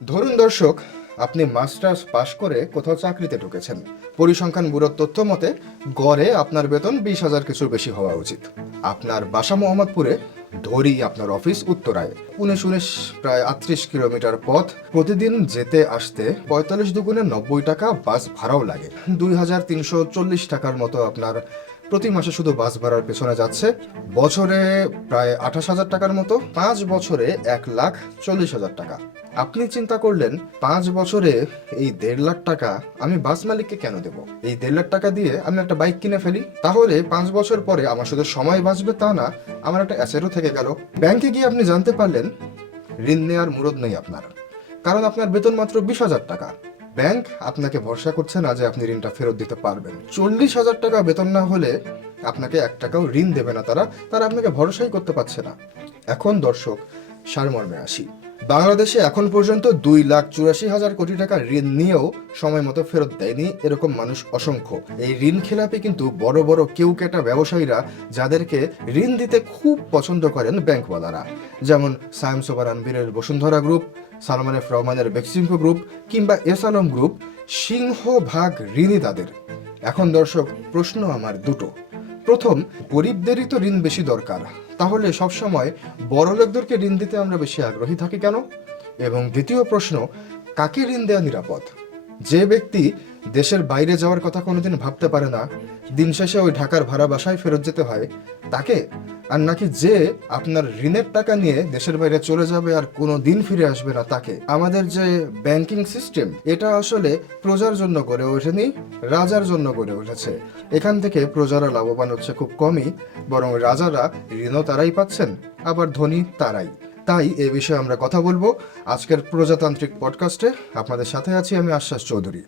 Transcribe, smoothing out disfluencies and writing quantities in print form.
ধরুন দর্শক, আপনি মাস্টার্স পাশ করে কোথাও চাকরিতে ঢুকেছেন। পরিসংখ্যান ব্যুরোর তথ্য মতে গড়ে আপনার বেতন 20,000 কিছুর বেশি হওয়া উচিত। আপনার বাসা মোহাম্মদপুরে, ধরি আপনার অফিস উত্তরায়। 19 প্রায় 38 কিলোমিটার পথ, প্রতিদিন যেতে আসতে 45 দুগুণে 90 টাকা বাস ভাড়াও লাগে। 2,340 টাকার মতো আপনার প্রতি মাসে শুধু বাস ভাড়ার পেছনে যাচ্ছে। বছরে প্রায় 28,000 টাকার মতো, 5 বছরে 1,40,000 টাকা। আপনি চিন্তা করলেন 5 বছরে এই 1.5 লাখ টাকা আমি বাস মালিককে কেন দেব? এই 1.5 লাখ টাকা দিয়ে আমি একটা বাইক কিনে ফেলি, তাহলে 5 বছর পরে আমার শুধু সময় বাঁচবে তা না, আমার একটা অ্যাসেটও থেকে গেল। ব্যাংকে গিয়ে আপনি জানতে পারলেন ঋণ নেওয়ার মুরদ নেই আপনার, কারণ আপনার বেতন মাত্র 20,000 টাকা। ব্যাংক আপনাকে ভরসা করছে না যে আপনি ঋণটা ফেরত দিতে পারবেন। 40,000 টাকা বেতন না হলে আপনাকে 1 টাকাও ঋণ দেবে না তারা, আপনাকে ভরসাই করতে পারছে না। এখন দর্শক, সারমর্মে আসি। বাংলাদেশে এখন পর্যন্ত 2,84,000 কোটি টাকা ঋণ নিয়েও সময় মতো ফেরত দেয়নি এরকম মানুষ অসংখ্য। এই ঋণ খেলাপি কিন্তু বড় বড় কেউকেটা ব্যবসায়ীরা, যাদেরকে ঋণ দিতে খুব পছন্দ করেন ব্যাংকওয়ালারা, যেমন সায়েম সোবার আনবিরের বসুন্ধরা গ্রুপ, সালমান এফ রহমানের বেক্সিমকো গ্রুপ কিংবা এস আলম গ্রুপ, সিংহভাগ ঋণই তাদের। এখন দর্শক, প্রশ্ন আমার দুটো। প্রথম, গরিবদেরই তো ঋণ বেশি দরকার, তাহলে সবসময় বড় লোকদেরকে ঋণ দিতে আমরা বেশি আগ্রহী থাকি কেন? এবং দ্বিতীয় প্রশ্ন, কাকে ঋণ দেওয়া নিরাপদ? যে ব্যক্তি দেশের বাইরে যাওয়ার কথা কোনোদিন ভাবতে পারে না, দিন শেষে ওই ঢাকার ভাড়া বাসায় ফেরত যেতে হয়, তাকে? আর নাকি যে আপনার ঋণের টাকা নিয়ে দেশের বাইরে চলে যাবে আর কোনো দিন ফিরে আসবে না, তাকে? আমাদের যে ব্যাংকিং সিস্টেম, এটা আসলে প্রজার জন্য গড়ে ওঠেনি, রাজার জন্য গড়ে উঠেছে। এখান থেকে প্রজারা লাভবান হচ্ছে খুব কমই, বরং রাজারা ঋণও তারাই পাচ্ছেন, আবার ধনী তারাই। তাই এ বিষয়ে আমরা কথা বলবো আজকের প্রজাতান্ত্রিক পডকাস্টে। আপনাদের সাথে আছি আমি আশ্বাস চৌধুরী।